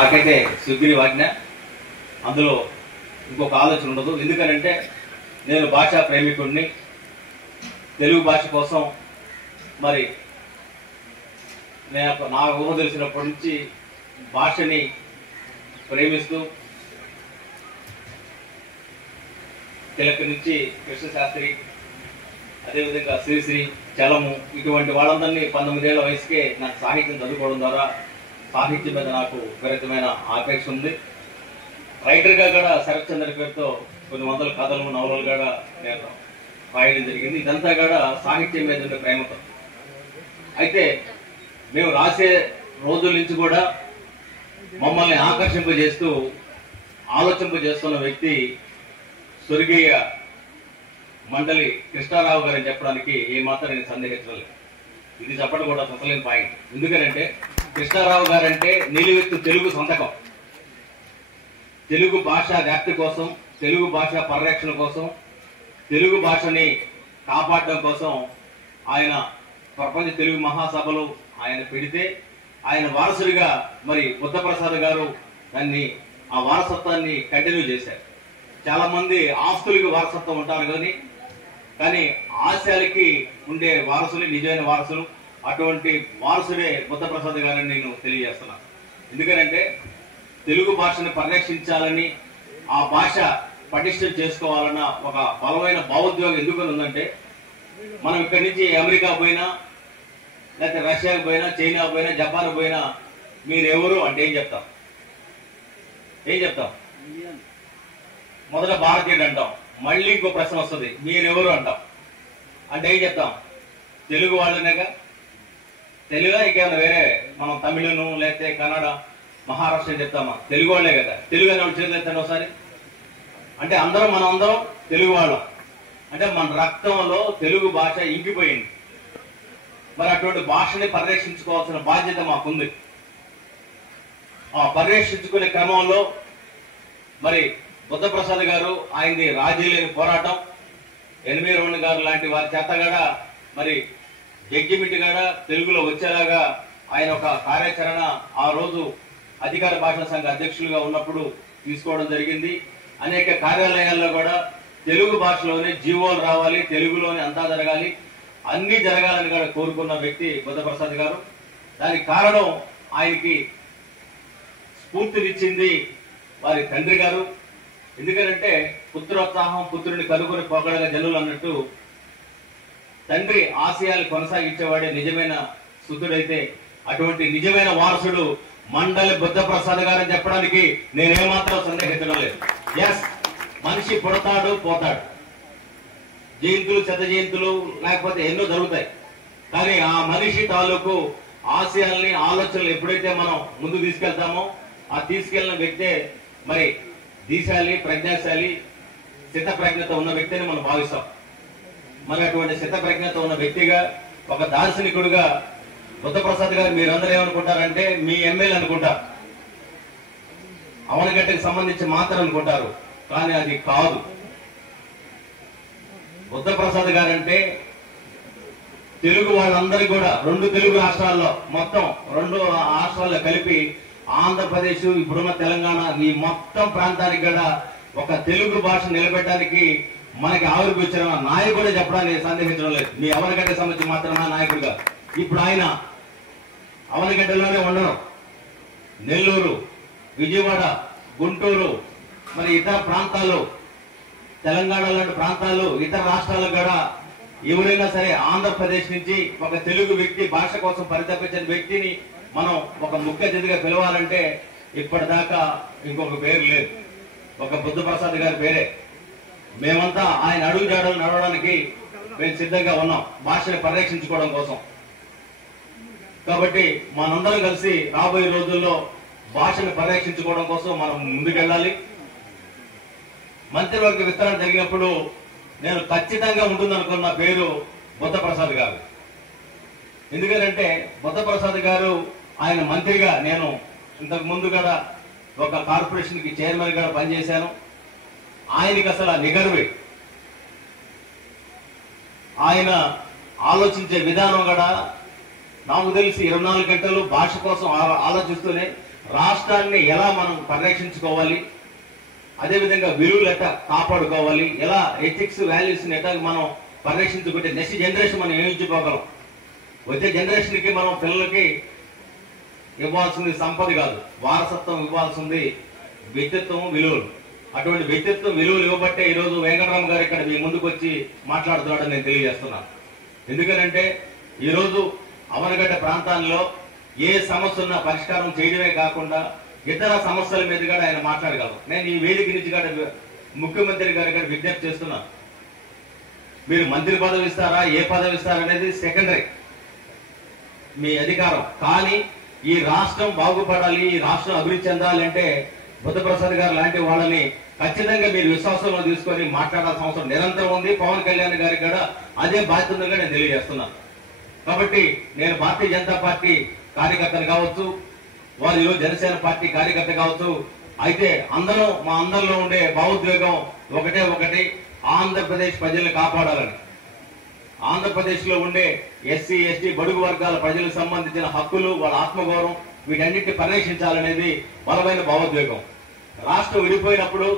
నాకైతే సుగ్రీవాజ్ఞ, అందులో ఇంకొక ఆలోచన ఉండదు. ఎందుకనంటే నేను భాషా ప్రేమికుడిని. తెలుగు భాష కోసం మరి నా ఊహ తెలిసినప్పటి నుంచి భాషని ప్రేమిస్తూ తిలక్ నుంచి కృష్ణశాస్త్రి, అదేవిధంగా శ్రీశ్రీ, చలము ఇటువంటి వాళ్ళందరినీ 19 ఏళ్ల వయసుకే నాకు సాహిత్యం చదువుకోవడం ద్వారా సాహిత్యం మీద నాకు విపరీతమైన ఆపేక్ష ఉంది. రైటర్గా కూడా శరత్ చంద్ర పేరుతో కొన్ని వందల కథలు, నవలలు కూడా నేను రాయడం జరిగింది. ఇదంతా కూడా సాహిత్యం మీద ఉండే ప్రేమతో. అయితే మేము రాసే రోజుల నుంచి కూడా మమ్మల్ని ఆకర్షింపజేస్తూ ఆలోచింపజేస్తున్న వ్యక్తి స్వర్గీయ మండలి కృష్ణారావు గారని చెప్పడానికి ఏమాత్రం నేను సందేహించలేదు. ఇది చెప్పడం కూడా అసలేని పాయింట్. ఎందుకంటే కృష్ణారావు గారంటే నిలువెత్తు తెలుగు సంతకం. తెలుగు భాష వ్యాప్తి కోసం, తెలుగు భాష పరిరక్షణ కోసం, తెలుగు భాషని కాపాడడం కోసం ఆయన ప్రపంచ తెలుగు మహాసభలు ఆయన పెడితే ఆయన వారసుడిగా మరి బుద్ధప్రసాద్ గారు దాన్ని ఆ వారసత్వాన్ని కంటిన్యూ చేశారు. చాలా మంది ఆస్తులకి వారసత్వం ఉంటారు కానీ ఆశయాలకి ఉండే వారసులు నిజమైన వారసులు. అటువంటి వారసుడే బుద్ధప్రసాద్ గారని నేను తెలియజేస్తున్నాను. ఎందుకంటే తెలుగు భాషను పరిరక్షించాలని, ఆ భాష పటిష్టం చేసుకోవాలన్న ఒక బలమైన భావోద్వేగం ఎందుకని ఉందంటే, మనం ఇక్కడి నుంచి అమెరికా పోయినా, లేకపోతే రష్యాకు పోయినా, చైనా పోయినా, జపాన్ పోయినా మీరెవరు అంటే ఏం చెప్తాం? మొదట భారతీయుడు అంటాం. మళ్ళీ ఇంకో ప్రశ్న వస్తుంది, మీరెవరు అంటాం. అంటే ఏం చెప్తాం? తెలుగు వాళ్ళనేగా. తెలుగా ఇంకేమైనా వేరే మనం తమిళను లేకపోతే కన్నడ, మహారాష్ట్ర చెప్తామా? తెలుగు వాళ్ళే కదా. తెలుగు అని చేతులు ఒకసారి అంటే మనం అందరం తెలుగు వాళ్ళం. అంటే మన రక్తంలో తెలుగు భాష ఇంకిపోయింది. మరి అటువంటి భాషని పరిరక్షించుకోవాల్సిన బాధ్యత మాకుంది. ఆ పరిరక్షించుకునే క్రమంలో మరి బుద్ధప్రసాద్ గారు ఆయనది రాజీ లేని పోరాటం, ఎన్వి రమణ గారు లాంటి వారి చేత కూడా మరి జగ్గిమిట్టి కూడా తెలుగులో వచ్చేలాగా ఆయన ఒక కార్యాచరణ ఆ రోజు అధికార భాషా సంఘ అధ్యక్షులుగా ఉన్నప్పుడు తీసుకోవడం జరిగింది. అనేక కార్యాలయాల్లో కూడా తెలుగు భాషలోనే జీవోలు రావాలి, తెలుగులోనే అంతా జరగాలి, అన్ని జరగాలని కూడా కోరుకున్న వ్యక్తి బుద్ధప్రసాద్ గారు. దానికి కారణం ఆయనకి స్ఫూర్తినిచ్చింది వారి తండ్రి గారు. ఎందుకంటే పుత్రోత్సాహం పుత్రుని కనుగొని పోగడగా జనులు అన్నట్టు తండ్రి ఆశయాలు కొనసాగించేవాడే నిజమైన సుతుడైతే, అటువంటి నిజమైన వారసుడు మండలి బుద్ధప్రసాద్ గారని చెప్పడానికి నేనేమాత్రం సందేహించడం లేదు. ఎస్, మనిషి పుడతాడు పోతాడు, జయంతులు శత జయంతులు లేకపోతే ఎన్నో జరుగుతాయి. కానీ ఆ మనిషి తాలూకు ఆశయాల్ని ఆలోచనలు ఎప్పుడైతే మనం ముందు తీసుకెళ్తామో ఆ తీసుకెళ్లిన వ్యక్తే మరి దీశాలి, ప్రజ్ఞాశాలి, స్థితప్రజ్ఞత ఉన్న వ్యక్తిని మనం భావిస్తాం. మరి అటువంటి స్థితప్రజ్ఞత ఉన్న వ్యక్తిగా, ఒక దార్శనికుడుగా బుద్ధప్రసాద్ గారు మీరందరూ ఏమనుకుంటారంటే మీ ఎమ్మెల్యే అనుకుంటారు, అవనగడ్డకి సంబంధించి మాత్రం అనుకుంటారు. కానీ అది కాదు. బుద్ధప్రసాద్ గారంటే తెలుగు వాళ్ళందరికీ కూడా 2 తెలుగు రాష్ట్రాల్లో మొత్తం 2 రాష్ట్రాల్లో కలిపి ఆంధ్రప్రదేశ్, ఇప్పుడున్న తెలంగాణ, ఈ మొత్తం ప్రాంతానికి కూడా ఒక తెలుగు భాష నిలబెట్టడానికి మనకి ఆవిర్భించిన నాయకుడే చెప్పడానికి సందేహించడం లేదు. మీ అవనగడ్డకి సంబంధించి మాత్రమే నాయకుడిగా. ఇప్పుడు ఆయన అవనగడ్డలోనే ఉండడం, నెల్లూరు, విజయవాడ, గుంటూరు, మరి ఇతర ప్రాంతాలు, తెలంగాణ లాంటి ప్రాంతాలు, ఇతర రాష్ట్రాలకు కూడా ఎవరైనా సరే ఆంధ్రప్రదేశ్ నుంచి ఒక తెలుగు వ్యక్తి భాష కోసం పరితపించిన వ్యక్తిని మనం ఒక ముఖ్య అతిథిగా పిలవాలంటే ఇప్పటిదాకా ఇంకొక పేరు లేదు, ఒక బుద్ధప్రసాద్ గారి పేరే. మేమంతా ఆయన అడుగు జాడలు నడవడానికి మేము సిద్ధంగా ఉన్నాం, భాషని పరిరక్షించుకోవడం కోసం. కాబట్టి మనందరం కలిసి రాబోయే రోజుల్లో భాషను పరిరక్షించుకోవడం కోసం మనం ముందుకెళ్ళాలి. మంత్రివర్గ విస్తరణ జరిగినప్పుడు నేను ఖచ్చితంగా ఉంటుందనుకున్న పేరు బుద్ధప్రసాద్ గారు. ఎందుకంటే బుద్ధప్రసాద్ గారు ఆయన మంత్రిగా, నేను ఇంతకు ముందు కూడా ఒక కార్పొరేషన్ కి చైర్మన్ గా పనిచేశాను. ఆయనకి అసలు నిగర్వే, ఆయన ఆలోచించే విధానం కూడా నాకు తెలిసి 24 గంటలు భాష కోసం ఆలోచిస్తూనే రాష్ట్రాన్ని ఎలా మనం పరిరక్షించుకోవాలి, అదేవిధంగా విలువలు ఎట్లా కాపాడుకోవాలి, ఎలా ఎథిక్స్ వాల్యూస్ ఎట్లా మనం పరిరక్షించుకుంటే నెక్స్ట్ జనరేషన్ మనం ఏమించుకోగలం. వచ్చే జనరేషన్ కి మనం పిల్లలకి ఇవ్వాల్సింది సంపద కాదు, వారసత్వం ఇవ్వాల్సింది వ్యక్తిత్వం, విలువలు. అటువంటి వ్యక్తిత్వం, విలువలు ఇవ్వబట్టే ఈరోజు వెంకటరామ గారు ఇక్కడ మీ ముందుకు వచ్చి మాట్లాడుతున్నాడని నేను తెలియజేస్తున్నాను. ఎందుకనంటే ఈరోజు అవనగడ్డ ప్రాంతాల్లో ఏ సమస్య ఉన్నా పరిష్కారం చేయడమే కాకుండా ఇతర సమస్యల మీద కూడా ఆయన మాట్లాడగలరు. నేను ఈ వేదిక నుంచి కూడా ముఖ్యమంత్రి గారి గారు విజ్ఞప్తి చేస్తున్నాను. మీరు మంత్రి పదవి ఇస్తారా, ఏ పదవి ఇస్తారా అనేది సెకండరీ, మీ అధికారం. కానీ ఈ రాష్ట్రం బాగుపడాలి, ఈ రాష్ట్రం అభివృద్ధి చెందాలి అంటే బుద్ధప్రసాద్ గారు లాంటి వాళ్ళని ఖచ్చితంగా మీరు విశ్వాసంలో తీసుకొని మాట్లాడాల్సిన అవసరం నిరంతరం ఉంది. పవన్ కళ్యాణ్ గారికి కూడా అదే బాధ్యతగా నేను తెలియజేస్తున్నాను. కాబట్టి నేను భారతీయ జనతా పార్టీ కార్యకర్తలు కావచ్చు, వారు ఈరోజు జనసేన పార్టీ కార్యకర్త కావచ్చు, అయితే అందరూ మా అందరిలో ఉండే భావోద్వేగం ఒకటి, ఆంధ్రప్రదేశ్ ప్రజల్ని కాపాడాలని. ఆంధ్రప్రదేశ్ లో ఉండే ఎస్సీ, ఎస్టీ, బడుగు వర్గాల ప్రజలకు సంబంధించిన హక్కులు, వాళ్ళ ఆత్మగౌరవం, వీటన్నిటిని పరిరక్షించాలనేది బలమైన భావోద్వేగం. రాష్ట్రం విడిపోయినప్పుడు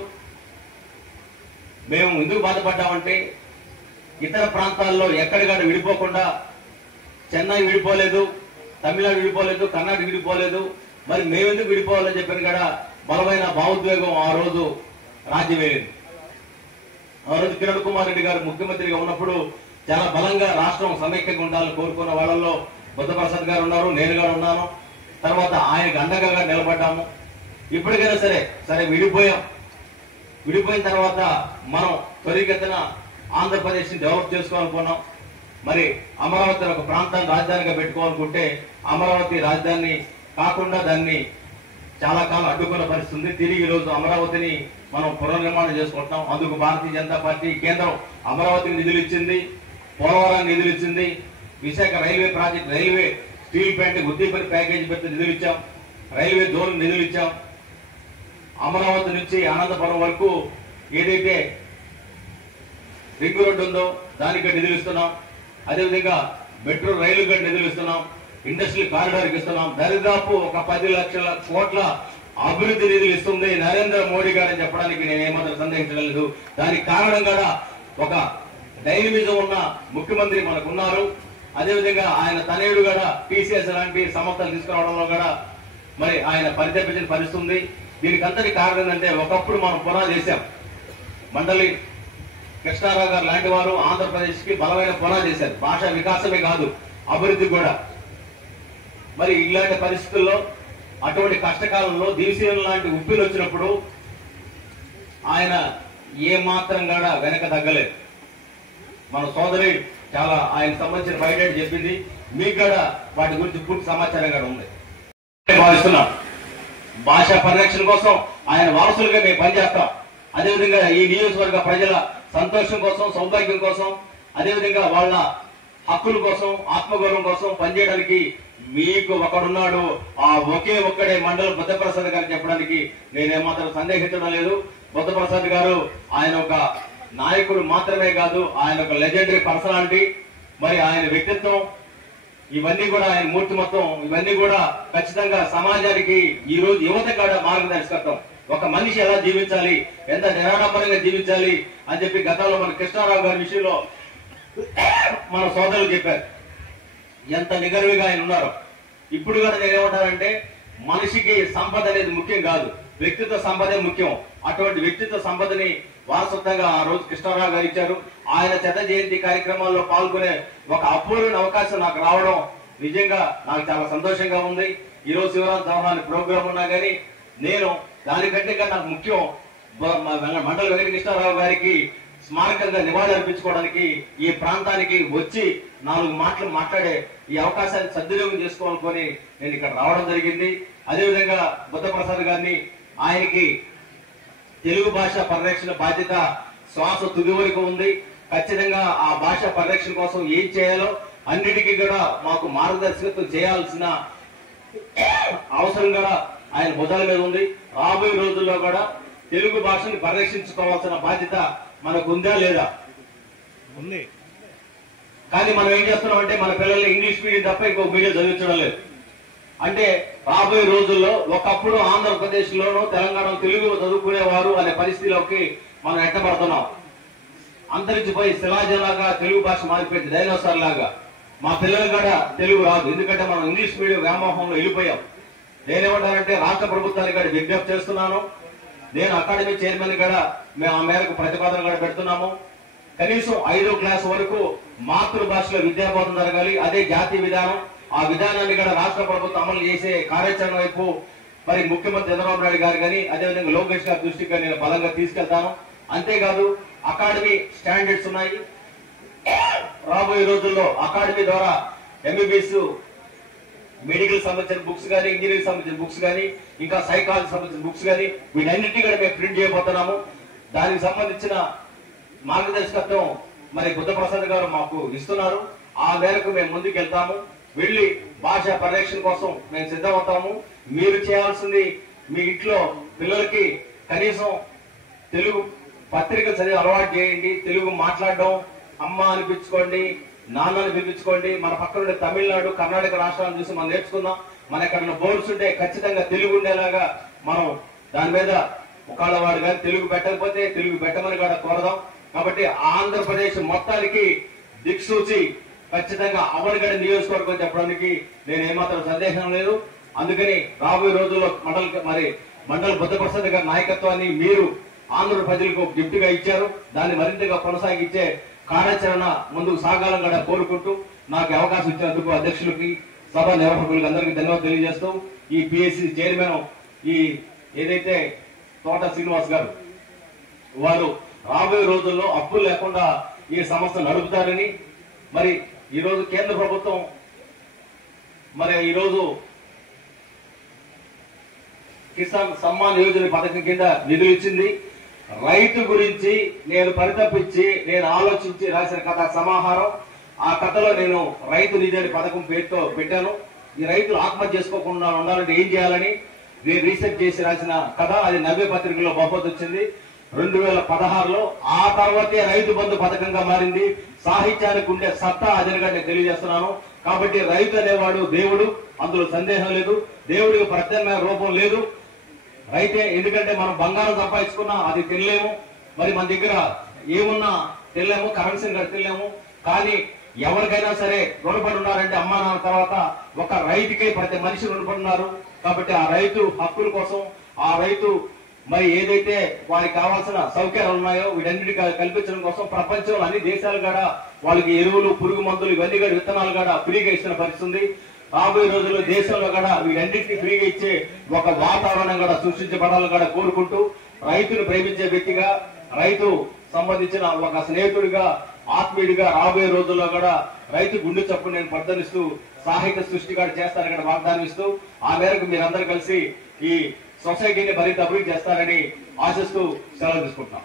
మేము ఎందుకు బాధపడ్డామంటే, ఇతర ప్రాంతాల్లో ఎక్కడికాడ విడిపోకుండా, చెన్నై విడిపోలేదు, తమిళనాడు విడిపోలేదు, కర్ణాటక విడిపోలేదు, మరి మేమెందుకు విడిపోవాలని చెప్పిన కూడా బలమైన భావోద్వేగం ఆ రోజు రాజ్యమేలింది. ఆ రోజు కిరణ్ కుమార్ రెడ్డి గారు ముఖ్యమంత్రిగా ఉన్నప్పుడు చాలా బలంగా రాష్ట్రం సమైక్యంగా ఉండాలని కోరుకున్న వాళ్ళల్లో బుద్ధప్రసాద్ గారు ఉన్నారు, నేను కూడా ఉన్నాను. తర్వాత ఆయనకు అండగా నిలబడ్డాము. ఇప్పటికైనా సరే విడిపోయిన తర్వాత మనం త్వరితగతిన ఆంధ్రప్రదేశ్ ని డెవలప్ చేసుకోవాలనుకున్నాం. మరి అమరావతి ఒక ప్రాంతాన్ని రాజధానిగా పెట్టుకోవాలనుకుంటే అమరావతి రాజధాని కాకుండా దాన్ని చాలా కాలం అడ్డుకున్న పరిస్థితి ఉంది. తిరిగి ఈరోజు అమరావతిని మనం పునర్నిర్మాణం చేసుకుంటాం. అందుకు భారతీయ జనతా పార్టీ కేంద్రం అమరావతికి నిధులు ఇచ్చింది, పోలవరానికి నిధులు ఇచ్చింది, Visakha railway project, railway steel plant ఉద్దీపన ప్యాకేజీ పెట్టి నిధులు ఇచ్చాం, రైల్వే జోన్ నిధులు ఇచ్చాం. అమరావతి నుంచి అనంతపురం వరకు ఏదైతే రింగ్ రోడ్డు ఉందో దానికి నిధులు ఇస్తున్నాం. అదేవిధంగా మెట్రో రైలు గడి నిధులు ఇస్తున్నాం, ఇండస్ట్రియల్ కారిడార్కి ఇస్తున్నాం. దరిదాపు ఒక 10 లక్షల కోట్ల అభివృద్ధి నిధులు ఇస్తుంది నరేంద్ర మోడీ గారని చెప్పడానికి నేను ఏమాత్రం సందేహించడం లేదు. దానికి కారణం కూడా ఒక డైనమిజం ఉన్న ముఖ్యమంత్రి మనకున్నారు. అదేవిధంగా ఆయన తనయుడు కూడా టీసీఎస్ లాంటి సంస్థలు తీసుకురావడంలో కూడా మరి ఆయన పరితపించిన పరిస్థితుంది. దీనికి అంతటి కారణం ఏంటంటే, ఒకప్పుడు మనం పునాది చేశాం. మండలి కృష్ణారావు గారు లాంటి వారు ఆంధ్రప్రదేశ్ కి బలమైన పునాది చేశారు. భాషా వికాసమే కాదు, అభివృద్ధి కూడా. మరి ఇలాంటి పరిస్థితుల్లో, అటువంటి కష్టకాలంలో దివిసీన లాంటి ఉప్పిలు వచ్చినప్పుడు ఆయన ఏ మాత్రం కూడా వెనక తగ్గలేదు. మన సోదరి చాలా ఆయన సంబంధించిన బయట చెప్పింది, మీకు కూడా వాటి గురించి పూర్తి సమాచారం కూడా ఉంది. భావిస్తున్నాం భాషా పరిరక్షణ కోసం ఆయన వారసులుగా మేము పనిచేస్తాం. అదేవిధంగా ఈ నియోజకవర్గ ప్రజల సంతోషం కోసం, సౌభాగ్యం కోసం, అదేవిధంగా వాళ్ళ హక్కుల కోసం, ఆత్మగౌరవం కోసం పనిచేయడానికి మీకు ఒకడున్నాడు. ఆ ఒక్కడే మండల బుద్ధప్రసాద్ గారు చెప్పడానికి నేనేమాత్రం సందేహించడం లేదు. బుద్ధప్రసాద్ గారు ఆయన ఒక నాయకుడు మాత్రమే కాదు, ఆయన ఒక లెజెండరీ పర్సనాలిటీ. మరి ఆయన వ్యక్తిత్వం, ఇవన్నీ కూడా ఆయన మూర్తిమత్వం, ఇవన్నీ కూడా ఖచ్చితంగా సమాజానికి ఈ రోజు యువత కూడా మార్గదర్శకత్వం. ఒక మనిషి ఎలా జీవించాలి, ఎంత నిరాడంబరంగా జీవించాలి అని చెప్పి గతంలో మన కృష్ణారావు గారి విషయంలో మన సోదరులు చెప్పారు. ఎంత నిగర్విగా ఆయన ఉన్నారు. ఇప్పుడు కూడా నేనేమంటానంటే, మనిషికి సంపద అనేది ముఖ్యం కాదు, వ్యక్తిత్వ సంపదే ముఖ్యం. అటువంటి వ్యక్తిత్వ సంపదని వారసత్వంగా ఆ రోజు కృష్ణారావు గారు ఇచ్చారు. ఆయన 100వ జయంతి కార్యక్రమాల్లో పాల్గొనే ఒక అపూర్వమైన అవకాశం నాకు రావడం నిజంగా నాకు చాలా సంతోషంగా ఉంది. ఈ రోజు శివరాజ్ చౌహాన్ ప్రోగ్రాం ఉన్నా కానీ నేను దానికంటే నాకు ముఖ్యం మండల వెంకటకృష్ణారావు గారికి స్మారకంగా నివాళి అర్పించుకోవడానికి ఈ ప్రాంతానికి వచ్చి 4 మాటలు మాట్లాడే ఈ అవకాశాన్ని సద్వినియోగం చేసుకోవాలనుకొని నేను ఇక్కడ రావడం జరిగింది. అదేవిధంగా బుద్ధప్రసాద్ గారిని, ఆయనకి తెలుగు భాష పరిరక్షణ బాధ్యత శ్వాస తుది వరకు ఉంది. ఖచ్చితంగా ఆ భాష పరిరక్షణ కోసం ఏం చేయాలో అన్నిటికీ కూడా మాకు మార్గదర్శకత్వం చేయాల్సిన అవసరం కూడా ఆయన భుజాల మీద ఉంది. రాబోయే రోజుల్లో కూడా తెలుగు భాషను పరిరక్షించుకోవాల్సిన బాధ్యత మనకు ఉందా లేదా? ఉంది. కానీ మనం ఏం చేస్తున్నాం అంటే, మన పిల్లల్ని ఇంగ్లీష్ మీడియం తప్ప ఇంకో మీడియం చదివించడం లేదు. అంటే రాబోయే రోజుల్లో ఒకప్పుడు ఆంధ్రప్రదేశ్ లోనూ తెలంగాణ తెలుగు చదువుకునేవారు అనే పరిస్థితిలోకి మనం ఎట్టబడుతున్నాం. అంతరించిపోయి శిలాజలాగా తెలుగు భాష మారిపోయింది, డైనోసార్ లాగా. మా పిల్లలు కూడా తెలుగు రాదు, ఎందుకంటే మనం ఇంగ్లీష్ మీడియం వ్యామోహంలో వెళ్ళిపోయాం. నేనేమంటానంటే రాష్ట్ర ప్రభుత్వానికి కూడా విజ్ఞప్తి చేస్తున్నాను. నేను అకాడమీ చైర్మన్ కూడా మేము ఆ మేరకు ప్రతిపాదన కూడా పెడుతున్నాము. కనీసం 5వ క్లాస్ వరకు మాతృభాషలో విద్యాబోధన జరగాలి. అదే జాతీయ విధానం. ఆ విధానాన్ని కూడా రాష్ట్ర ప్రభుత్వం అమలు చేసే కార్యాచరణ వైపు మరి ముఖ్యమంత్రి చంద్రబాబు నాయుడు గారు కానీ అదేవిధంగా లోకేష్ గారి దృష్టికి నేను బలంగా తీసుకెళ్తాను. అంతేకాదు అకాడమీ స్టాండర్డ్స్ ఉన్నాయి. రాబోయే రోజుల్లో అకాడమీ ద్వారా ఎంబీబీఎస్ మెడికల్ సంబంధించిన బుక్స్ కానీ, ఇంజనీరింగ్ సంబంధించిన బుక్స్ కానీ, ఇంకా సైకాలజీ సంబంధించిన బుక్స్ కానీ వీటన్నిటినీ కూడా మేము ప్రింట్ చేయబోతున్నాము. దానికి సంబంధించిన మార్గదర్శకత్వం మరి బుద్ధప్రసాద్ గారు మాకు ఇస్తున్నారు. ఆ మేరకు మేము ముందుకు వెళ్తాము. వెళ్లి భాషా పరిరక్షణ కోసం మేము సిద్ధమవుతాము. మీరు చేయాల్సింది మీ ఇంట్లో పిల్లలకి కనీసం తెలుగు పత్రికలు చదివి అలవాటు చేయండి. తెలుగు మాట్లాడడం, అమ్మ అనిపించుకోండి, నాన్న అనిపించుకోండి. మన పక్కన ఉండే తమిళనాడు, కర్ణాటక రాష్ట్రాలను చూసి మనం నేర్చుకుందాం. మన ఎక్కడైనా బోర్డ్స్ ఉంటే ఖచ్చితంగా తెలుగు ఉండేలాగా మనం దాని మీద ఒకళ్ళ వాడు కానీ తెలుగు పెట్టకపోతే తెలుగు పెట్టమని కూడా కోరదాం. కాబట్టి ఆంధ్రప్రదేశ్ మొత్తానికి దిక్సూచి ఖచ్చితంగా అవనిగడ నియోజకవర్గం చెప్పడానికి నేను ఏమాత్రం సందేహం లేదు. అందుకని రాబోయే రోజుల్లో మండల బుద్ధప్రసాద్ గారి నాయకత్వాన్ని మీరు ఆంధ్ర ప్రజలకు గిఫ్ట్ గా ఇచ్చారు. దాన్ని మరింతగా కొనసాగించే కార్యాచరణ ముందుకు సాగాలని కూడా కోరుకుంటూ నాకు అవకాశం ఇచ్చినందుకు అధ్యక్షులకి, సభ నిర్వాహకులకి అందరికీ ధన్యవాదాలు తెలియజేస్తూ ఈ పిఎస్సి చైర్మన్ ఈ ఏదైతే తోట శ్రీనివాస్ గారు వారు రాబోయే రోజుల్లో అప్పులు లేకుండా ఈ సంస్థ నడుపుతారని, మరి ఈరోజు కేంద్ర ప్రభుత్వం మరి ఈరోజు కిసాన్ సమ్మాన్ యోజన పథకం కింద నిధులు ఇచ్చింది. రైతు గురించి నేను పరితపించి నేను ఆలోచించి రాసిన కథ సమాహారం. ఆ కథలో నేను రైతు నిధి అనే పథకం పేరుతో పెట్టాను. ఈ రైతులు ఆత్మహత్య చేసుకోకుండా ఉండాలంటే ఏం చేయాలని నేను రీసెర్చ్ చేసి రాసిన కథ. అది నవ్య పత్రికలో బహుమతి వచ్చింది 2016లో. ఆ తర్వాతే రైతు బంధు పథకంగా మారింది. సాహిత్యానికి ఉండే సత్తా అదిగా నేను తెలియజేస్తున్నాను. కాబట్టి రైతు అనేవాడు దేవుడు, అందులో సందేహం లేదు. దేవుడికి ప్రత్యామ్నాయ రూపం లేదు. రైతే, ఎందుకంటే మనం బంగారం సంపాదించుకున్నా అది తినలేము, మరి మన దగ్గర ఏమున్నా తినలేము, కరెన్సీని కూడా తినలేము. కానీ ఎవరికైనా సరే రుణపడి ఉన్నారంటే అమ్మా నాన్న తర్వాత ఒక రైతుకే ప్రతి మనిషి రుణపడి ఉన్నారు. కాబట్టి ఆ రైతు హక్కుల కోసం, ఆ రైతు మరి ఏదైతే వారికి కావాల్సిన సౌకర్యాలు ఉన్నాయో వీటన్నిటి కల్పించడం కోసం ప్రపంచంలో అన్ని దేశాలు కూడా వాళ్ళకి ఎరువులు, పురుగు మందులు, ఇవన్నీ కూడా విత్తనాలు కూడా ఫ్రీగా ఇస్తున్న పరిస్థితి ఉంది. రాబోయే రోజుల్లో దేశంలో కూడా వీటన్నింటినీ ఫ్రీగా ఇచ్చే ఒక వాతావరణం కూడా సృష్టించబడాలని కూడా కోరుకుంటూ రైతును ప్రేమించే వ్యక్తిగా, రైతు సంబంధించిన ఒక స్నేహితుడిగా, ఆత్మీయుడిగా రాబోయే రోజుల్లో కూడా రైతు గుండె చప్పుడు నేను ప్రదర్శిస్తూ సాహిత్య సృష్టి కూడా చేస్తానని కూడా వాగ్దానం ఇస్తూ ఆ మేరకు మీరందరూ కలిసి ఈ సొసైటీని మరింత అభివృద్ధి చేస్తారని ఆశిస్తూ సెలవు తీసుకుంటున్నాం.